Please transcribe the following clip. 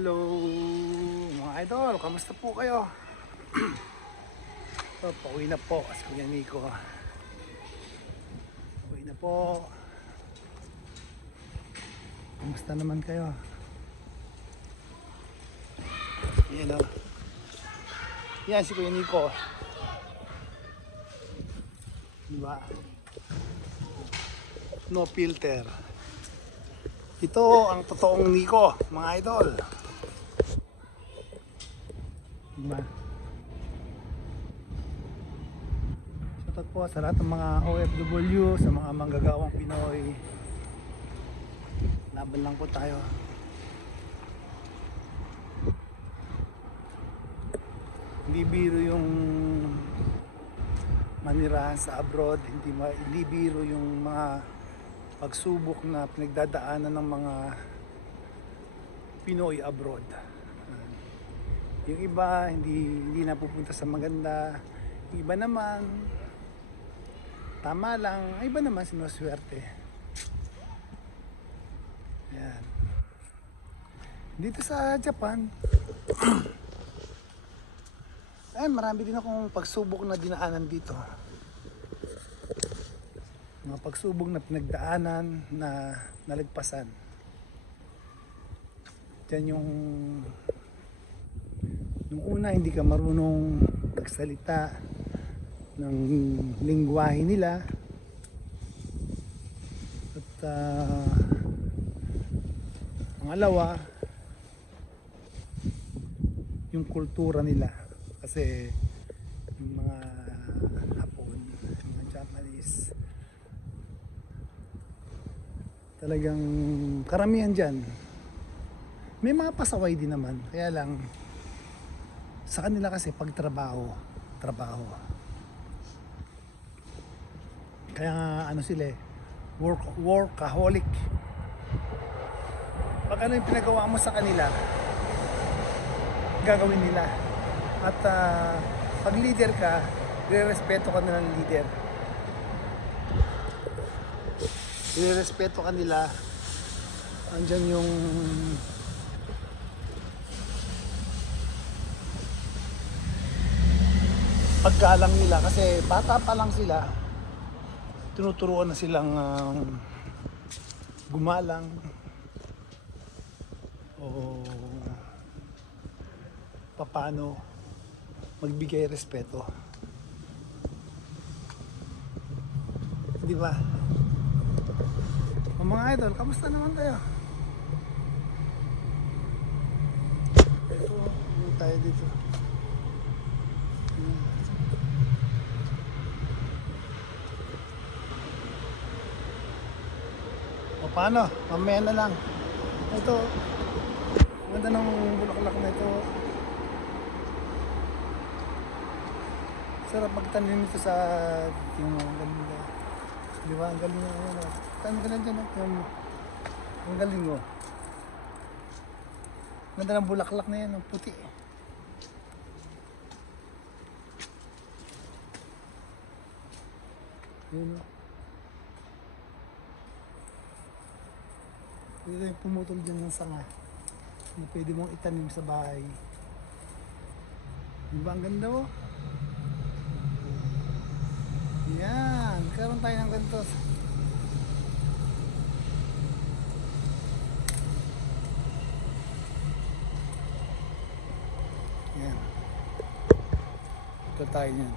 Hello mga idol, kamusta po kayo? So, pauwi na po si Kuya Nico. Pauwi na po. Kamusta naman kayo? Yan o. Yan si Kuya Nico. Diba? No filter. Ito ang totoong Nico, mga idol. Diba? Shoutout po sa lahat ng mga OFW, sa mga manggagawang Pinoy. Laban lang po tayo. Hindi biro yung manirahan sa abroad, hindi biro yung mga pagsubok na pinagdadaanan ng mga Pinoy abroad. Yung iba hindi napupunta sa maganda, yung iba naman tama lang, yung iba naman sinuswerte. Yan. Dito sa Japan ay marami din akong pagsubok na dinaanan dito. Mga pagsubok na pinagdaanan na nalagpasan. Diyan yung nung una hindi ka marunong magsalita ng lingwahe nila at pangalawa yung kultura nila kasi yung mga Hapon, yung mga Japanese talagang karamihan dyan may mga pasaway din naman, kaya lang sa kanila kasi pag trabaho kaya nga ano sila workaholic. Pag ano yung pinagawa mo sa kanila gagawin nila at pag leader ka irerespeto ka nila ng leader, irerespeto ka nila. Andyan yung paggalang nila kasi bata pa lang sila tinuturuan na silang gumalang o paano magbigay respeto, di ba? Mga idol, kamusta naman tayo? Ito, tayo dito. O paano? Mamaya na lang. Ito, ganda ng bulaklak na ito. Sarap magtanim nito sa yung ganda. Di ba? Ang galing na ano. Tanim ka lang dyan. Ang galing mo. Ganda ng bulaklak na yan. Ang puti. Yun o. Pwede yung pumutol dyan ng sanga. Hindi pwede mong itanim sa bahay. Diba ang ganda mo? Yan, karoon tayo ng ganito. Yan. Ito tayo yan.